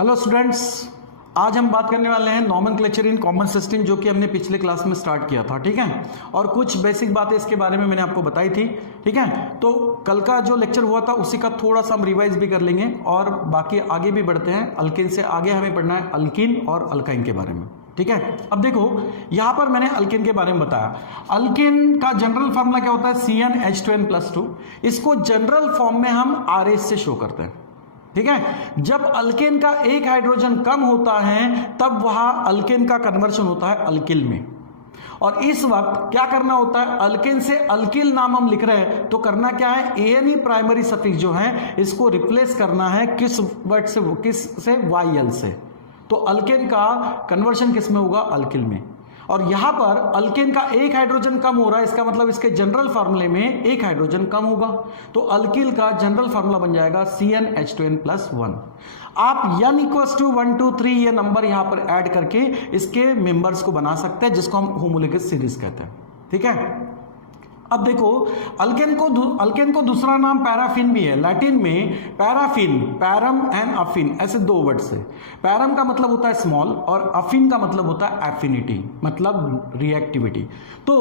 Hello students, आज हम बात करने वाले हैं नॉमेनक्लेचर इन कॉमन सिस्टम, जो कि हमने पिछले क्लास में स्टार्ट किया था। ठीक है, और कुछ बेसिक बातें इसके बारे में मैंने आपको बताई थी। ठीक है, तो कल का जो लेक्चर हुआ था उसी का थोड़ा सा हम रिवाइज भी कर लेंगे और बाकी आगे भी बढ़ते हैं। अल्किन से आगे हमें पढ़ना है अल्किन और अल्काइन के बारे में। ठीक है, अब देखो यहां पर मैंने अल्किन के बारे में बताया। अल्किन का जनरल फॉर्मूला क्या होता है? CnH2n+2। इसको जनरल फॉर्म में हम RH से शो करते हैं। ठीक है, जब अल्केन का एक हाइड्रोजन कम होता है तब वहां अल्केन का कन्वर्शन होता है अल्किल में। और इस वक्त क्या करना होता है? अल्केन से अल्किल नाम हम लिख रहे हैं तो करना क्या है? ANE प्राइमरी सफिक्स जो है इसको रिप्लेस करना है किस वर्ड से? किस से? YL से। तो अल्केन का कन्वर्शन किस में होगा? अल्किल में। और यहां पर अल्केन का एक हाइड्रोजन कम हो रहा है, इसका मतलब इसके जनरल फार्मूले में एक हाइड्रोजन कम होगा, तो अल्किल का जनरल फार्मूला बन जाएगा CnH2n+1। आप n = 1 2 3 ये नंबर यहां पर ऐड करके इसके मेंबर्स को बना सकते हैं, जिसको हम होमोलोगस सीरीज कहते हैं। ठीक है, अब देखो अल्केन को दूसरा नाम पैराफिन भी है। लैटिन में पैराफिन, पैरम एंड अफिन, ऐसे दो वर्ड से। पैरम का मतलब होता है स्मॉल और अफिन का मतलब होता है एफिनिटी, मतलब रिएक्टिविटी। तो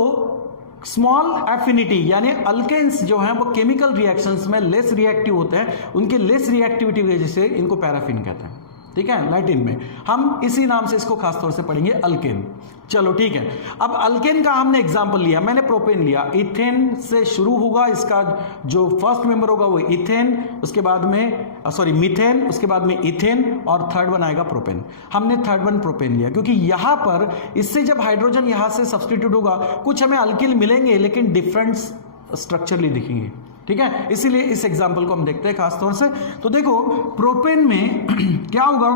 स्मॉल एफिनिटी यानी अल्केन्स जो हैं वो केमिकल रिएक्शंस में लेस रिएक्टिव होते हैं, उनके लेस रिएक्टिविटी की वजह से इनको पैराफिन कहते हैं। ठीक है, लैटिन में हम इसी नाम से इसको खासतौर से पढ़ेंगे, अल्केन। चलो ठीक है, अब अल्केन का हमने एग्जांपल लिया, मैंने प्रोपेन लिया। इथेन से शुरू होगा, इसका जो फर्स्ट मेंबर होगा वो इथेन, उसके बाद में मीथेन, उसके बाद में इथेन और थर्ड वन आएगा प्रोपेन। हमने थर्ड वन प्रोपेन लिया क्योंकि यहां पर इससे जब हाइड्रोजन यहां से सब्स्टिट्यूट होगा कुछ हमें अल्किल मिलेंगे लेकिन डिफरेंट स्ट्रक्चरली दिखेंगे। ठीक है, इसीलिए इस एग्जांपल को हम देखते हैं खास तौर से। तो देखो प्रोपेन में क्या होगा?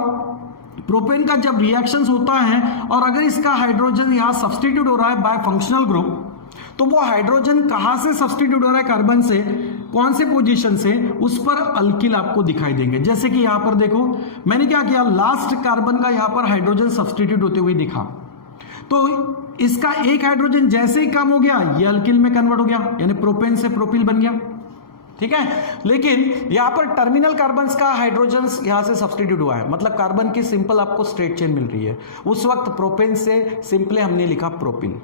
प्रोपेन का जब रिएक्शंस होता है और अगर इसका हाइड्रोजन यहां सब्स्टिट्यूट हो रहा है बाय फंक्शनल ग्रुप, तो वो हाइड्रोजन कहां से सब्स्टिट्यूट हो रहा है? कार्बन से। कौन से पोजीशन से? उस पर अल्किल आपको दिखाई देंगे। जैसे कि यहां पर देखो मैंने क्या किया, लास्ट कार्बन का यहां पर हाइड्रोजन सब्स्टिट्यूट होते हुए दिखा, तो इसका एक हाइड्रोजन जैसे ही कम हो गया ये अल्किल में कन्वर्ट हो गया, यानी प्रोपेन से प्रोपिल बन गया। ठीक है, लेकिन यहां पर टर्मिनल कार्बन्स का हाइड्रोजन यहां से सब्स्टिट्यूट हुआ है, मतलब कार्बन की सिंपल आपको स्ट्रेट चेन मिल रही है। उस वक्त प्रोपेन से सिंपली हमने लिखा प्रोपिल।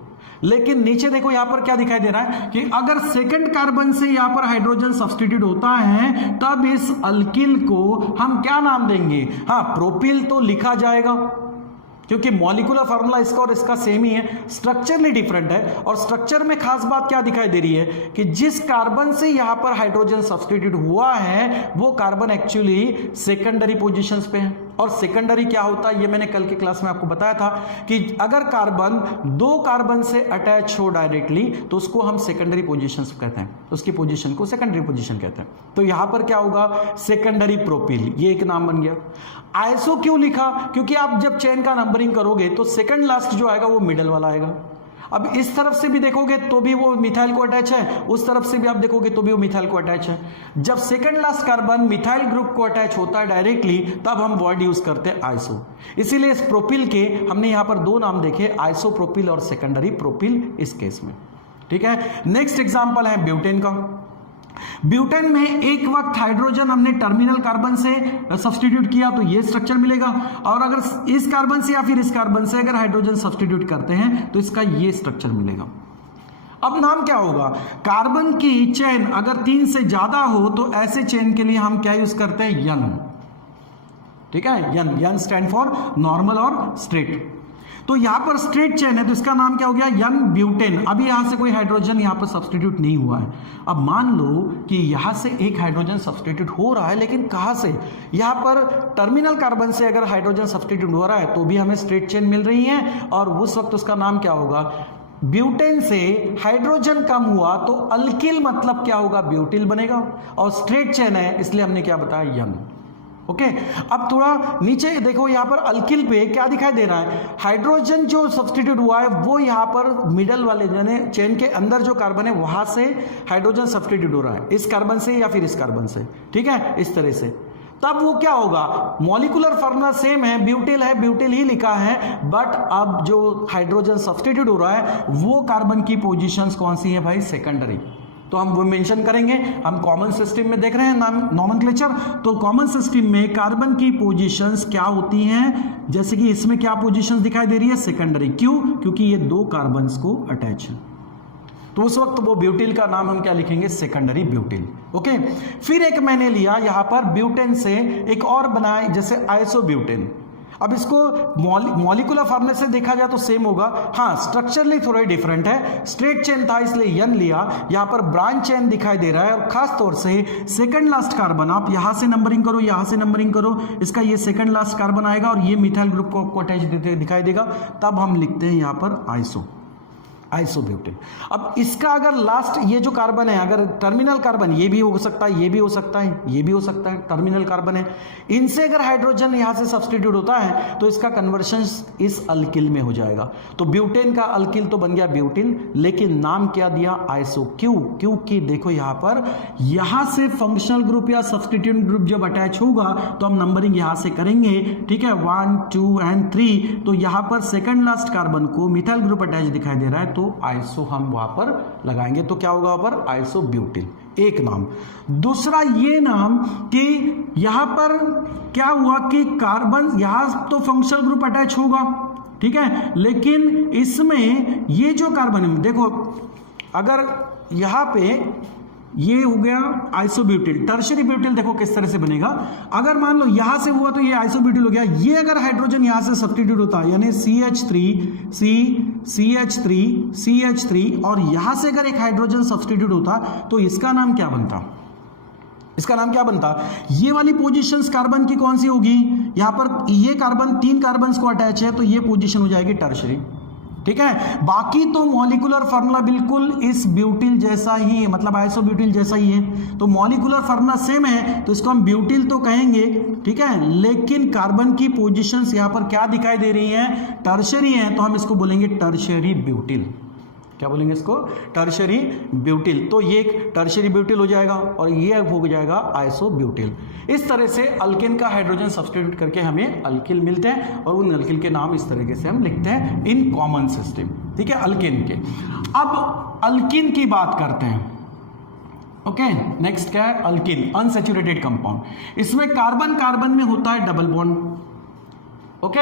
लेकिन नीचे देखो यहां पर क्या दिखाई दे रहा है कि अगर सेकंड कार्बन से यहां पर हाइड्रोजन सब्स्टिट्यूट होता है तब इस अल्किल को हम क्या नाम देंगे? हाँ, प्रोपिल तो लिखा जाएगा क्योंकि मॉलिक्यूलर फार्मूला इसका और इसका सेम ही है, स्ट्रक्चरली डिफरेंट है। और स्ट्रक्चर में खास बात क्या दिखाई दे रही है कि जिस कार्बन से यहां पर हाइड्रोजन सब्स्टिट्यूट हुआ है वो कार्बन एक्चुअली सेकेंडरी पोजीशंस पे है। और सेकेंडरी क्या होता है ये मैंने कल की क्लास में आपको बताया था कि अगर कार्बन दो कार्बन से अटैच हो डायरेक्टली तो उसको हम सेकेंडरी पोजीशंस कहते हैं, उसकी पोजीशन को सेकेंडरी पोजीशन कहते हैं। तो यहां पर क्या होगा? सेकेंडरी प्रोपिल, ये एक नाम बन गया। आइसो क्यों लिखा? क्योंकि आप जब चेन का नंबरिंग करोगे तो सेकंड लास्ट जो आएगा वो मिडल वाला आएगा। अब इस तरफ से भी देखोगे तो भी वो मिथाइल को अटैच है, उस तरफ से भी आप देखोगे तो भी वो मिथाइल को अटैच है। जब second last carbon methyl group को अटैच होता है डायरेक्टली तब हम वर्ड यूज करते हैं आइसो। इसीलिए इस प्रोपिल के हमने यहां पर दो नाम देखे, आइसो प्रोपिल और सेकेंडरी प्रोपिल इस केस में। ठीक है, नेक्स्ट एग्जांपल है ब्यूटेन का। ब्यूटेन में एक वक्त हाइड्रोजन हमने टर्मिनल कार्बन से सब्स्टिट्यूट किया तो ये स्ट्रक्चर मिलेगा, और अगर इस कार्बन से या फिर इस कार्बन से अगर हाइड्रोजन सब्स्टिट्यूट करते हैं तो इसका ये स्ट्रक्चर मिलेगा। अब नाम क्या होगा? कार्बन की चेन अगर 3 से ज्यादा हो तो ऐसे चेन के लिए हम क्या यूज करते हैं? यन। ठीक है, यन स्टैंड फॉर नॉर्मल और स्ट्रेट। तो यहां पर स्ट्रेट चेन है तो इसका नाम क्या हो गया? यन ब्यूटेन। अभी यहां से कोई हाइड्रोजन यहां पर सब्स्टिट्यूट नहीं हुआ है। अब मान लो कि यहां से एक हाइड्रोजन सब्स्टिट्यूट हो रहा है, लेकिन कहां से? यहां पर टर्मिनल कार्बन से अगर हाइड्रोजन सब्स्टिट्यूट हो रहा है तो भी हमें स्ट्रेट चेन मिल रही है, और उस वक्त उसका नाम क्या होगा? ब्यूटेन से हाइड्रोजन कम हुआ तो अल्किल मतलब क्या होगा? ब्यूटिल बनेगा, और स्ट्रेट चेन है इसलिए हमने क्या बताया? यन। ओके, अब थोड़ा नीचे देखो, यहां पर अल्किल पे क्या दिखाई दे रहा है? हाइड्रोजन जो सब्स्टिट्यूट हुआ है वो यहां पर मिडल वाले यानी चेन के अंदर जो कार्बन है वहां से हाइड्रोजन सब्स्टिट्यूट हो रहा है, इस कार्बन से या फिर इस कार्बन से। ठीक है, इस तरह से। तब वो क्या होगा? मॉलिक्यूलर फार्मूला सेम है, ब्यूटिल है, ब्यूटिल ही लिखा है, बट अब जो हाइड्रोजन सब्स्टिट्यूट हो रहा है वो कार्बन की पोजीशंस कौन सी है भाई? सेकेंडरी। तो हम वो मेंशन करेंगे। हम कॉमन सिस्टम में देख रहे हैं नाम नॉमेनक्लेचर, तो कॉमन सिस्टम में कार्बन की पोजीशंस क्या होती हैं, जैसे कि इसमें क्या पोजीशंस दिखाई दे रही है, सेकेंडरी। क्यों? क्योंकि ये दो कार्बन्स को अटैच है, तो उस वक्त वो ब्यूटिल का नाम हम क्या लिखेंगे, सेकेंडरी ब्यूटिल। ओके, फिर एक मैंने लिया यहां पर ब्यूटेन से एक और बनाए, जैसे आइसोब्यूटेन। अब इसको मॉलिक्यूलर फॉर्मूले से देखा जाए तो सेम होगा, हाँ स्ट्रक्चरली थोड़ा डिफरेंट है। स्ट्रेट चेन था इसलिए n लिया, यहां पर ब्रांच चेन दिखाई दे रहा है, और खास तौर से सेकंड लास्ट कार्बन, आप यहां से नंबरिंग करो, यहां से नंबरिंग करो, इसका ये सेकंड लास्ट कार्बन आएगा और ये मिथाइल ग्रुप को अटैच दिखाई देगा, तब हम लिखते हैं यहां पर आइसोब्यूटेन। अब इसका अगर लास्ट ये जो कार्बन है, अगर टर्मिनल कार्बन, ये भी हो सकता है, ये भी हो सकता है, ये भी हो सकता है, टर्मिनल कार्बन है, इनसे अगर हाइड्रोजन यहां से सब्स्टिट्यूट होता है तो इसका कन्वर्शन इस अल्किल में हो जाएगा। तो ब्यूटेन का अल्किल तो बन गया ब्यूटिल, लेकिन नाम क्या दिया, आइसो। क्यों? क्योंकि देखो यहां पर, यहां से फंक्शनल ग्रुप या सब्स्टिट्यूएंट ग्रुप जब अटैच होगा तो हम नंबरिंग यहां से करेंगे, ठीक है, 1 2 एंड 3, तो यहां पर सेकंड लास्ट कार्बन को मिथाइल ग्रुप अटैच दिखाई दे रहा है, तो आइसो हम वहां पर लगाएंगे, तो क्या होगा वहां पर, आइसोब्यूटिल, एक नाम। दूसरा ये नाम कि यहां पर क्या हुआ कि कार्बन, यहां तो फंक्शनल ग्रुप अटैच होगा, ठीक है, लेकिन इसमें ये जो कार्बन है, देखो अगर यहां पे ये हो गया आइसोब्यूटिल, टर्शियरी ब्यूटिल देखो किस तरह से बनेगा। अगर मान लो यहां से हुआ तो ये आइसोब्यूटिल हो गया, ये अगर हाइड्रोजन यहां से सब्स्टिट्यूट होता है, यानी CH3 और यहां से अगर एक हाइड्रोजन सब्स्टिट्यूट होता तो इसका नाम क्या बनता, इसका नाम क्या बनता, ये वाली पोजीशंस कार्बन की कौन सी होगी, यहां पर ये कार्बन 3 कार्बन को अटैच है, तो ये पोजीशन हो जाएगी टर्शियरी, ठीक है। बाकी तो मॉलिक्यूलर फार्मूला बिल्कुल इस ब्यूटिल जैसा ही, मतलब आइसोब्यूटिल जैसा ही है, तो मॉलिक्यूलर फार्मूला सेम है, तो इसको हम ब्यूटिल तो कहेंगे, ठीक है, लेकिन कार्बन की पोजीशंस यहां पर क्या दिखाई दे रही हैं, टर्शियरी हैं, तो हम इसको बोलेंगे टर्शियरी ब्यूटिल। क्या बोलेंगे इसको, टर्शियरी ब्यूटिल। तो ये एक टर्शियरी ब्यूटिल हो जाएगा और ये हो जाएगा आइसोब्यूटिल। इस तरह से अल्केन का हाइड्रोजन सब्स्टिट्यूट करके हमें अल्किल मिलते हैं, और उन अल्किल के नाम इस तरीके से हम लिखते हैं इन कॉमन सिस्टम, ठीक है, अल्केन के। अब अल्किन की बात करते हैं। ओके, नेक्स्ट क्या है, अल्किन, अनसैचुरेटेड कंपाउंड। इसमें कार्बन कार्बन में होता है डबल बॉन्ड। ओके,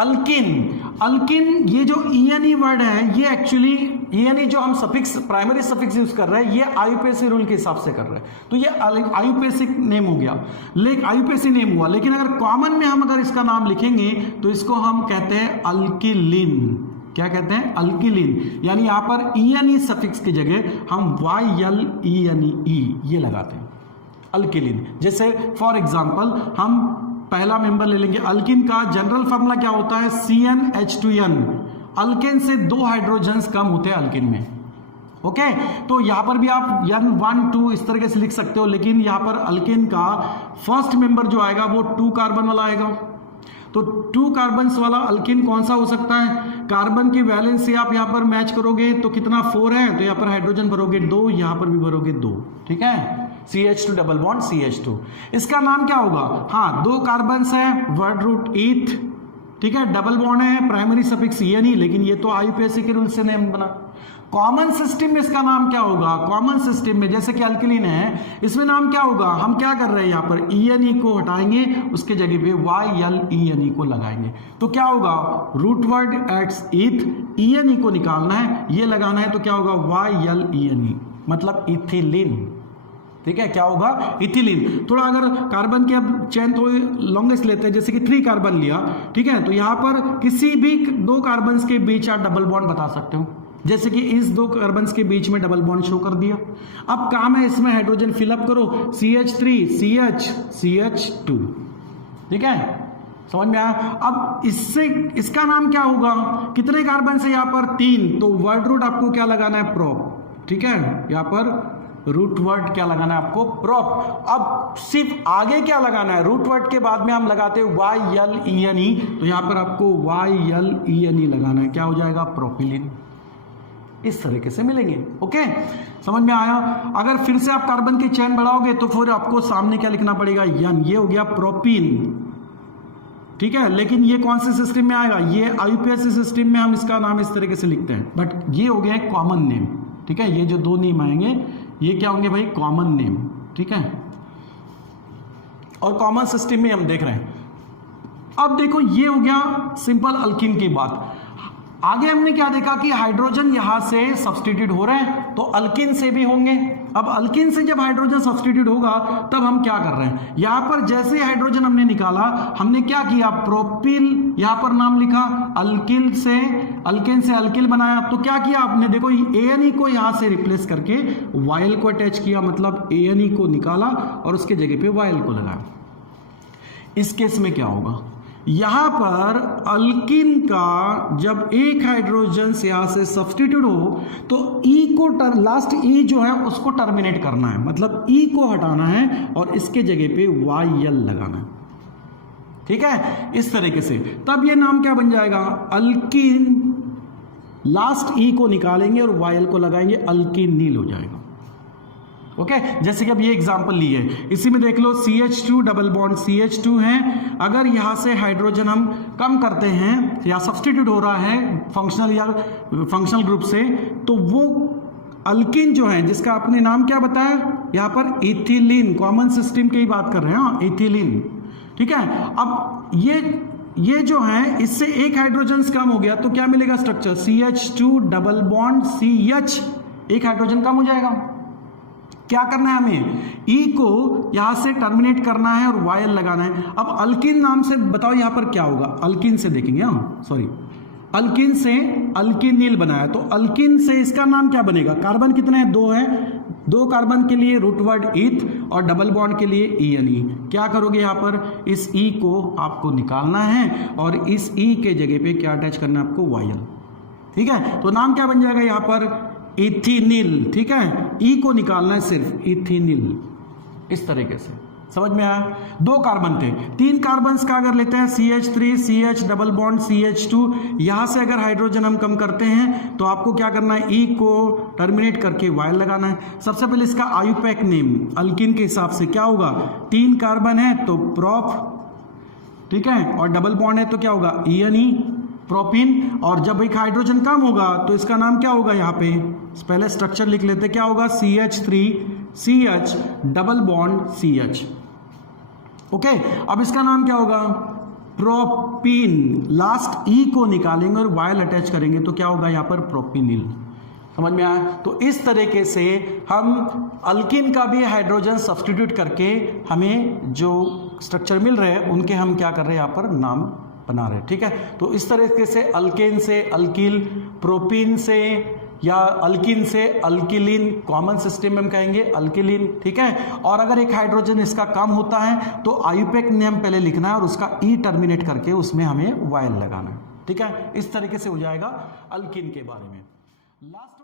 अल्किन ये जो ईएनई वर्ड है, ये एक्चुअली ईएनई जो हम सफिक्स, प्राइमरी सफिक्स यूज कर रहे हैं, ये आईयूपीएसी रूल के हिसाब से कर रहे हैं, तो ये आईयूपीएसी नेम हो गया, आईयूपीएसी नेम हुआ। लेकिन अगर कॉमन में हम अगर इसका नाम लिखेंगे तो इसको हम कहते हैं अल्किलिन। क्या कहते हैं, अल्किलिन, यानी यहां पर ईएनई सफिक्स की जगह हम YLENE ये लगाते हैं, अल्किलिन। जैसे फॉर एग्जांपल हम पहला मेंबर ले लेंगे, अल्किन का जनरल फार्मूला क्या होता है, CnH2n। अल्केन से 2 हाइड्रोजन्स कम होते हैं अल्किन में। ओके, तो यहां पर भी आप N1 2 इस तरीके से लिख सकते हो, लेकिन यहां पर अल्केन का फर्स्ट मेंबर जो आएगा वो 2 कार्बन वाला आएगा। तो 2 कार्बन वाला अल्किन कौन सा हो सकता है, कार्बन की वैलेंस से आप यहां पर मैच करोगे तो कितना 4 है, तो यहां पर हाइड्रोजन भरोगे 2, यहां पर भी भरोगे 2, ठीक है, CH2 डबल बॉन्ड CH2। इसका नाम क्या होगा, हाँ 2 कार्बन है, वर्ड रूट ईथ, ठीक है, डबल बॉन्ड है, प्राइमरी सफिक्स ये नहीं, लेकिन ये तो आईयूपीएसी के रूल से नेम बना। कॉमन सिस्टम में इसका नाम क्या होगा, कॉमन सिस्टम में जैसे कि अल्किलिन है, इसमें नाम क्या होगा, हम क्या कर रहे हैं, यहां पर ENE को हटाएंगे, उसके जगह पे YLENE को लगाएंगे, तो क्या होगा, रूट वर्ड एट्स ईथ, ENE को निकालना है, ये लगाना है, तो क्या होगा YLENE, मतलब इथिलीन, ठीक है, क्या होगा, इथिलीन। थोड़ा अगर कार्बन के अब चेन थोड़ी लॉन्गेस्ट लेते हैं, जैसे कि 3 कार्बन लिया, ठीक है, तो यहां पर किसी भी 2 कार्बन के बीच आप डबल बॉन्ड बता सकते हो, जैसे कि इस 2 कार्बन के बीच में डबल बॉन्ड शो कर दिया। अब काम है इसमें हाइड्रोजन फिलअप करो, CH3 CH2, ठीक है, समझ में आया। अब इससे इसका नाम क्या होगा, कितने कार्बन से, यहां पर 3, तो वर्ड रूट आपको क्या लगाना है, प्रोप, ठीक है, यहां पर रूट वर्ड क्या लगाना है आपको, प्रोप। अब सिर्फ आगे क्या लगाना है, रूट वर्ड के बाद में हम लगाते हैं YLENE, तो यहां पर आपको YLENE लगाना है, क्या हो जाएगा, प्रोपिलिन। इस तरीके से मिलेंगे। ओके, समझ में आया। अगर फिर से आप कार्बन की चेन बढ़ाओगे तो फिर आपको सामने क्या लिखना पड़ेगा, यन, ये हो गया प्रोपीन, ठीक है, लेकिन ये कौन से सिस्टम में आएगा, ये आईयूपीएसी सिस्टम में हम इसका नाम इस तरीके से लिखते हैं, बट ये हो गया कॉमन नेम, ठीक है, ये जो 2 नेम आएंगे ये क्या होंगे भाई, कॉमन नेम, ठीक है। और कॉमन सिस्टम में हम देख रहे हैं। अब देखो ये हो गया सिंपल अल्कीन की बात। आगे हमने क्या देखा कि हाइड्रोजन यहां से सब्स्टिट्यूट हो रहे हैं, तो अल्कीन से भी होंगे। अब अल्कीन से जब हाइड्रोजन सब्स्टिट्यूट होगा तब हम क्या कर रहे हैं, यहां पर जैसे हाइड्रोजन हमने निकाला, हमने क्या किया, प्रोपिल यहां पर नाम लिखा, अल्किल से अल्किल बनाया। तो क्या किया आपने, देखो ANE को यहां से रिप्लेस करके वायल को अटैच किया, मतलब ANE को निकाला और उसके जगह पे वायल को लगाया। इस केस में क्या होगा, यहां पर अल्किन का जब एक हाइड्रोजन यहां से सब्स्टिट्यूट हो तो ई को लास्ट ई जो है उसको टर्मिनेट करना है, मतलब ई को हटाना है और इसके जगह पे YL लगाना है, ठीक है, इस तरीके से। तब ये नाम क्या बन जाएगा, अल्किन, लास्ट ई को निकालेंगे और YL को लगाएंगे, अल्किनिल हो जाएगा। ओके, जैसे कि अब ये एग्जांपल लिए, इसी में देख लो CH2 डबल बॉन्ड CH2 है। अगर यहां से हाइड्रोजन हम कम करते हैं या सब्स्टिट्यूट हो रहा है फंक्शनल ग्रुप से, तो वो अल्किन जो है जिसका आपने नाम क्या बताया, यहां पर इथिलीन, कॉमन सिस्टम की बात कर रहे हैं, इथिलीन, ठीक है। अब ये जो है इससे एक हाइड्रोजन कम हो गया तो क्या मिलेगा structure, CH2 double bond CH, एक हाइड्रोजन कम हो जाएगा। क्या करना है हमें, ई को यहां से टर्मिनेट करना है और वायल लगाना है। अब अल्किन नाम से बताओ यहां पर क्या होगा, अल्किन से देखेंगे, अल्किन से अल्किनिल बनाया, तो अल्किन से इसका नाम क्या बनेगा, कार्बन कितने हैं, 2 है, 2 कार्बन के लिए रूट वर्ड ईथ और डबल बॉन्ड के लिए ENE। क्या करोगे यहां पर, इस ई को आपको निकालना है और इस ई के जगह पे क्या अटैच करना है आपको, वायल, ठीक है। तो नाम क्या बन जाएगा यहां पर, इथिनिल, ठीक है, ई को निकालना है सिर्फ, इथिनिल, इस तरीके से, समझ में आया। 2 कार्बन थे, 3 कार्बन का अगर लेते हैं CH3 CH double bond CH2, यहां से अगर हाइड्रोजन हम कम करते हैं तो आपको क्या करना है, ई को टर्मिनेट करके वायल लगाना है। सबसे पहले इसका आयुपैक नेम अल्किन के हिसाब से क्या होगा, 3 कार्बन है तो प्रोप, ठीक है, और डबल बॉन्ड है तो क्या होगा, ENE, प्रोपिन। और जब एक हाइड्रोजन कम होगा तो इसका नाम क्या होगा, यहां पे पहले स्ट्रक्चर लिख लेते, क्या होगा, CH3 CH double bond CH, okay. अब इसका नाम क्या होगा, प्रोपिन, लास्ट ई को निकालेंगे और वायल अटैच करेंगे तो क्या होगा यहां पर, प्रोपिनिल, समझ में आया। तो इस तरीके से हम अल्किन का भी हाइड्रोजन सब्स्टिट्यूट करके हमें जो स्ट्रक्चर मिल रहे हैं उनके हम क्या कर रहे हैं, यहां पर नाम बना रहे हैं, ठीक है। तो इस तरीके से अल्केन से अल्किल, प्रोपिन से या अल्किन से अल्किलिन, कॉमन सिस्टम में हम कहेंगे अल्किलिन, ठीक है। और अगर एक हाइड्रोजन इसका कम होता है तो आयुपैक नेम पहले लिखना है और उसका ई टर्मिनेट करके उसमें हमें वायल लगाना है, ठीक है। इस तरीके से हो जाएगा अल्किन के बारे में। लास्ट